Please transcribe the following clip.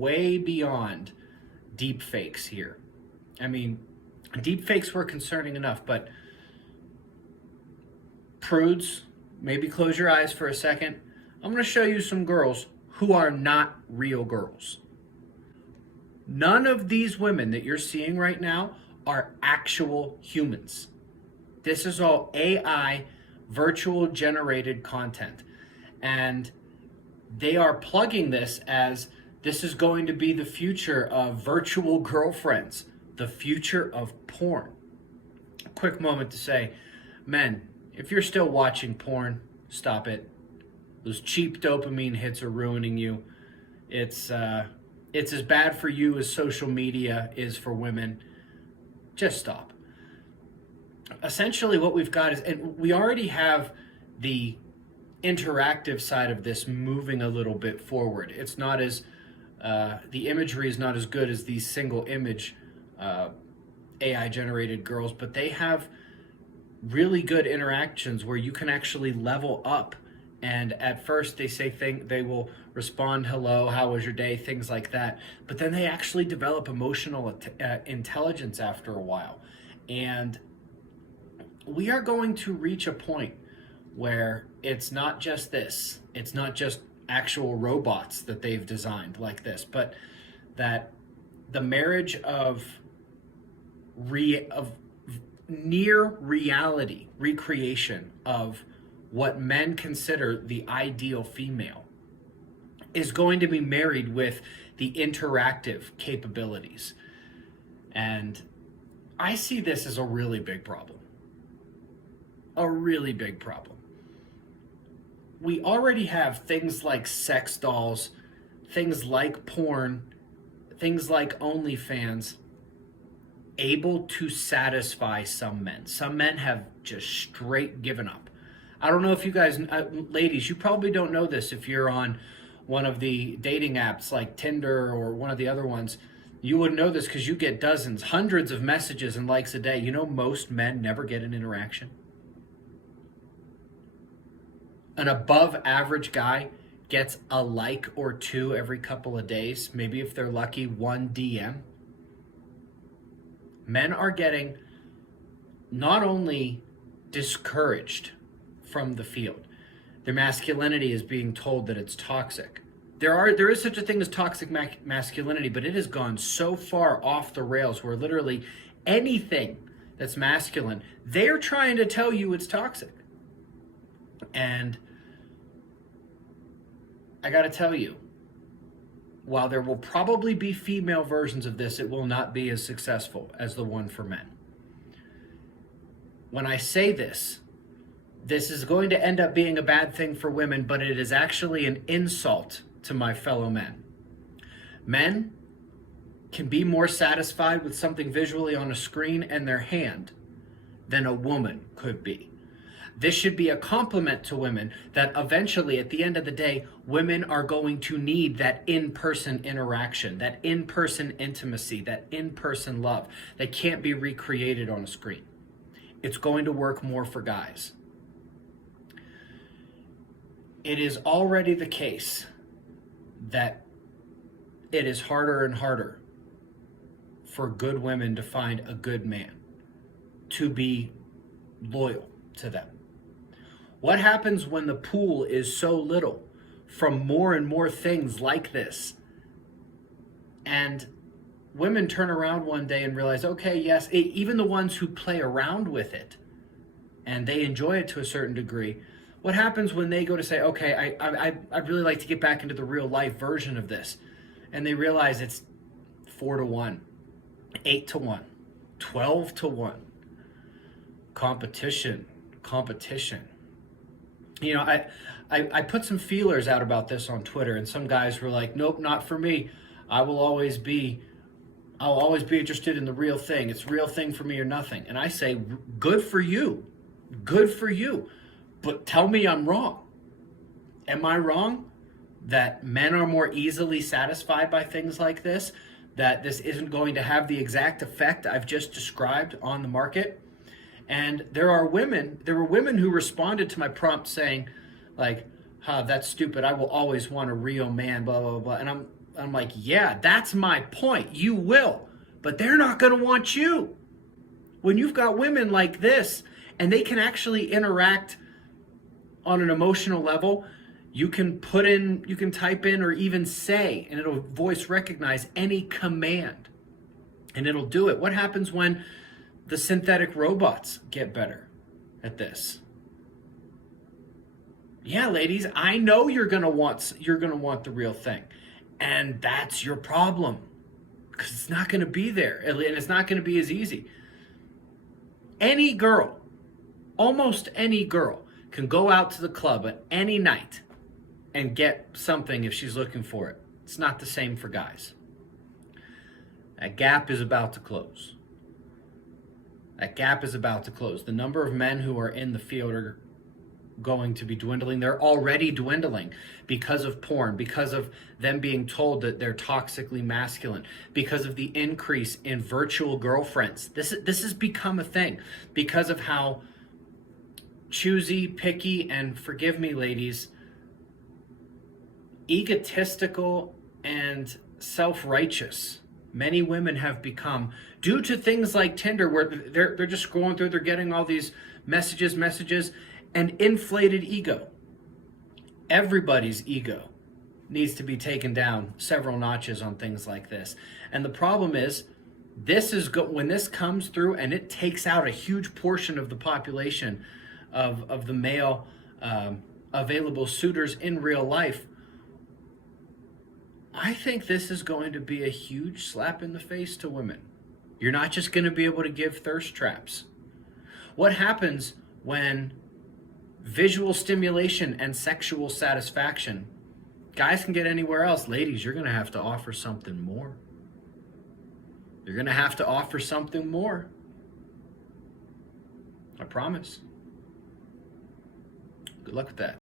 way beyond deep fakes here. I mean, deep fakes were concerning enough, but prudes, maybe close your eyes for a second. I'm going to show you some girls who are not real girls. None of these women that you're seeing right now are actual humans. This is all AI, virtual generated content. And they are plugging this as this is going to be the future of virtual girlfriends, the future of porn. A quick moment to say, men, if you're still watching porn, stop it. Those cheap dopamine hits are ruining you. It's as bad for you as social media is for women. Just stop. Essentially what we've got is, and we already have the interactive side of this moving a little bit forward. It's not as, the imagery is not as good as these single image AI generated girls, but they have really good interactions where you can actually level up. And at first they will respond, hello, how was your day, things like that. But then they actually develop emotional intelligence after a while. And we are going to reach a point where it's not just this, it's not just actual robots that they've designed like this, but that the marriage of near reality recreation of what men consider the ideal female is going to be married with the interactive capabilities. And I see this as a really big problem. A really big problem. We already have things like sex dolls, things like porn, things like OnlyFans able to satisfy some men. Some men have just straight given up. I don't know if you guys, ladies, you probably don't know this if you're on one of the dating apps like Tinder or one of the other ones. You wouldn't know this because you get dozens, hundreds of messages and likes a day. You know, most men never get an interaction. An above average guy gets a like or two every couple of days. Maybe if they're lucky, one DM. Men are getting not only discouraged from the field, their masculinity is being told that it's toxic. There is such a thing as toxic masculinity, but it has gone so far off the rails where literally anything that's masculine, they're trying to tell you it's toxic. And I got to tell you, while there will probably be female versions of this, it will not be as successful as the one for men. When I say this is going to end up being a bad thing for women, but it is actually an insult to my fellow men. Men can be more satisfied with something visually on a screen and their hand than a woman could be. This should be a compliment to women that eventually, at the end of the day, women are going to need that in-person interaction, that in-person intimacy, that in-person love that can't be recreated on a screen. It's going to work more for guys. It is already the case that it is harder and harder for good women to find a good man, to be loyal to them. What happens when the pool is so little from more and more things like this? And women turn around one day and realize, okay, yes, even the ones who play around with it and they enjoy it to a certain degree, what happens when they go to say, okay, I'd really like to get back into the real life version of this? And they realize it's 4-1, 8-1, 12-1. Competition. You know, I put some feelers out about this on Twitter, and some guys were like, nope, not for me. I'll always be interested in the real thing. It's real thing for me or nothing. And I say, good for you. Good for you. But tell me I'm wrong. Am I wrong that men are more easily satisfied by things like this? That this isn't going to have the exact effect I've just described on the market? And there were women who responded to my prompt saying, like, that's stupid. I will always want a real man, blah, blah, blah. And I'm like, yeah, that's my point. You will, but they're not going to want you. When you've got women like this and they can actually interact on an emotional level, you can type in or even say, and it'll voice recognize any command and it'll do it. What happens when the synthetic robots get better at this? Yeah, ladies, I know you're going to want the real thing. And that's your problem. Cuz it's not going to be there, and it's not going to be as easy. Any girl, almost any girl, can go out to the club at any night and get something if she's looking for it. It's not the same for guys. That gap is about to close. That gap is about to close. The number of men who are in the field are going to be dwindling. They're already dwindling because of porn, because of them being told that they're toxically masculine, because of the increase in virtual girlfriends. This has become a thing because of how choosy, picky, and forgive me, ladies, egotistical and self-righteous many women have become due to things like Tinder, where they're just scrolling through, they're getting all these messages, and inflated ego. Everybody's ego needs to be taken down several notches on things like this. And the problem is, when this comes through and it takes out a huge portion of the population of the male available suitors in real life, I think this is going to be a huge slap in the face to women. You're not just going to be able to give thirst traps. What happens when visual stimulation and sexual satisfaction, guys can get anywhere else? Ladies, you're going to have to offer something more. You're going to have to offer something more. I promise. Good luck with that.